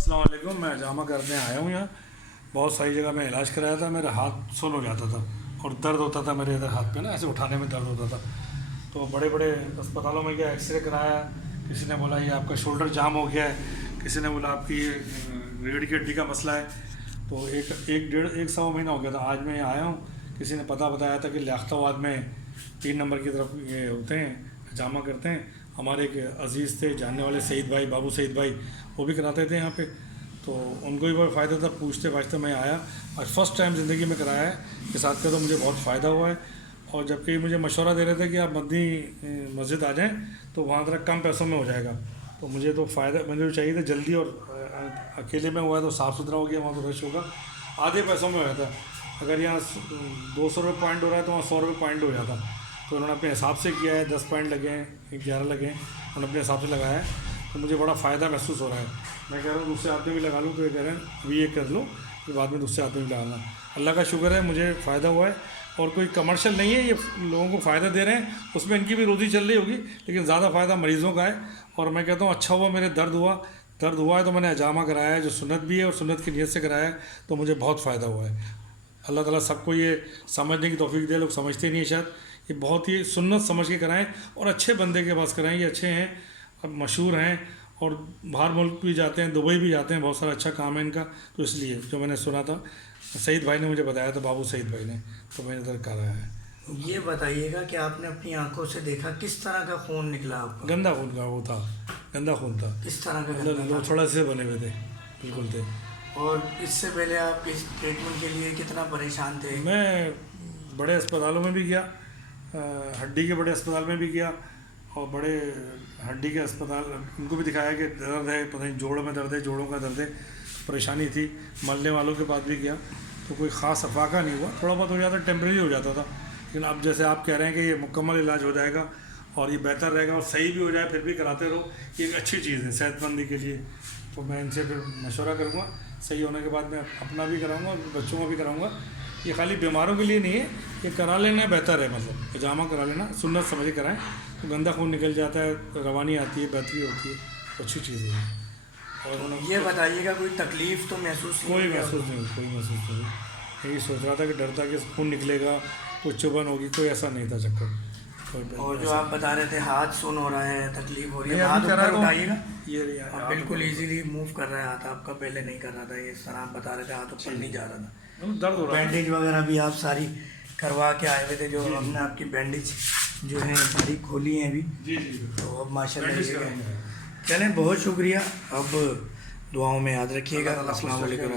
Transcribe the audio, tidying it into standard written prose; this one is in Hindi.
अस्सलाम वालेकुम। मैं जामा करने आया हूँ यहाँ। बहुत सारी जगह मैं इलाज कराया था, मेरा हाथ सुन हो जाता था और दर्द होता था मेरे इधर हाथ पे ना, ऐसे उठाने में दर्द होता था। तो बड़े बड़े अस्पतालों में गया, एक्सरे कराया, किसी ने बोला ये आपका शोल्डर जाम हो गया है, किसी ने बोला आपकी ये रीढ़ की हड्डी का मसला है। तो एक सवा महीना हो गया था। आज मैं यहाँ आया हूँ, किसी ने पता बताया था कि लियाकताबाद में 3 नंबर की तरफ ये होते हैं, जामा करते हैं। हमारे एक अजीज़ थे जानने वाले, सईद भाई, बाबू सईद भाई, वो भी कराते थे यहाँ पे। तो उनको भी बहुत फ़ायदा था। पूछते पाछते मैं आया और फर्स्ट टाइम ज़िंदगी में कराया है कि साथ का, तो मुझे बहुत फ़ायदा हुआ है। और जबकि मुझे मशवरा दे रहे थे कि आप मदनी मस्जिद आ जाएं तो वहाँ ज़रा कम पैसों में हो जाएगा। तो मुझे तो फ़ायदा, मुझे तो चाहिए था जल्दी, और अकेले में हुआ है तो साफ़ सुथरा हो गया, वहाँ तो रश होगा। आधे पैसों में हो जाता। अगर यहाँ 200 रुपये पॉइंट हो रहा है तो वहाँ 100 रुपये पॉइंट हो जाता। तो उन्होंने अपने हिसाब से किया है, 10 पॉइंट लगे हैं, 11 लगे हैं, उन्होंने अपने हिसाब से लगाया है। तो मुझे बड़ा फ़ायदा महसूस हो रहा है। मैं कह रहा हूँ दूसरे आदमी भी लगा लूँ, तो ये कह रहे हैं अभी ये कर लो, फिर बाद में दूसरे आदमी भी लगाना। अल्लाह का शुक्र है, मुझे फ़ायदा हुआ है। और कोई कमर्शियल नहीं है, ये लोगों को फ़ायदा दे रहे हैं, उसमें इनकी भी रोज़ी चल रही होगी, लेकिन ज़्यादा फ़ायदा मरीज़ों का है। और मैं कहता हूँ अच्छा हुआ मेरे दर्द हुआ है तो मैंने हजामा कराया है, जो सुन्नत भी है और सुन्नत की नीयत से कराया है, तो मुझे बहुत फ़ायदा हुआ है। अल्लाह ताला सबको ये समझने की तौफीक दे। लोग समझते नहीं है शायद, ये बहुत ही सुन्नत समझ के कराएं और अच्छे बंदे के पास कराएं। ये अच्छे हैं, अब मशहूर हैं और बाहर मुल्क भी जाते हैं, दुबई भी जाते हैं, बहुत सारा अच्छा काम है इनका। तो इसलिए जो मैंने सुना था, सईद भाई ने मुझे बताया था, बाबू सईद भाई ने, तो मैंने इधर कराया है। ये बताइएगा कि आपने अपनी आंखों से देखा किस तरह का खून निकला आपका? गंदा खून का वो था, गंदा खून था, किस तरह का मतलब गंदा था? थोड़ा से बने हुए थे, बिल्कुल थे। और इससे पहले आप इस ट्रीटमेंट के लिए कितना परेशान थे? मैं बड़े अस्पतालों में भी गया, हड्डी के बड़े अस्पताल में भी गया, और बड़े हड्डी के अस्पताल उनको भी दिखाया कि दर्द है, पता नहीं जोड़ों में दर्द है, जोड़ों का दर्द है, परेशानी थी। मलने वालों के पास भी गया तो कोई ख़ास अफाका नहीं हुआ, थोड़ा बहुत हो जाता, टेम्प्रेरी हो जाता था। लेकिन अब जैसे आप कह रहे हैं कि ये मुकम्मल इलाज हो जाएगा और ये बेहतर रहेगा और सही भी हो जाए, फिर भी कराते रहो, ये एक अच्छी चीज़ है सेहतमंदी के लिए। तो मैं इनसे फिर मशवरा करूँगा, सही होने के बाद मैं अपना भी कराऊँगा और बच्चों का भी कराऊँगा। ये खाली बीमारों के लिए नहीं है, ये करा लेना बेहतर है, मतलब पजामा करा लेना, सुन्नत समझ के कराएं तो गंदा खून निकल जाता है, रवानी आती है, बेहतरी होती है, अच्छी चीज़ है। और ये बताइएगा कोई तकलीफ़ तो महसूस कोई नहीं महसूस नहीं, कोई महसूस नहीं। यही सोच रहा था कि डरता कि खून निकलेगा, कुछ चुभन होगी, कोई ऐसा नहीं था चक्कर। और जो आप बता रहे थे हाथ सुन हो रहा है, तकलीफ हो रही है, नहीं, हाथ अभी करा ऊपर तो उठाइएगा। ये अब बिल्कुल इजीली मूव कर रहा है हाथ आपका, पहले नहीं कर रहा था। ये सर आप बता रहे थे हाथ ऊपर नहीं जा रहा था, दर्द हो रहा है। बैंडेज वगैरह भी आप सारी करवा के आए हुए थे, जो हमने आपकी बैंडेज जो है सारी खोली हैं अभी। जी जी, तो अब माशाल्लाह बैंडेज ये कराएंगे। चलें, बहुत शुक्रिया। अब दुआओं में याद रखिएगा। अस्सलाम वालेकुम।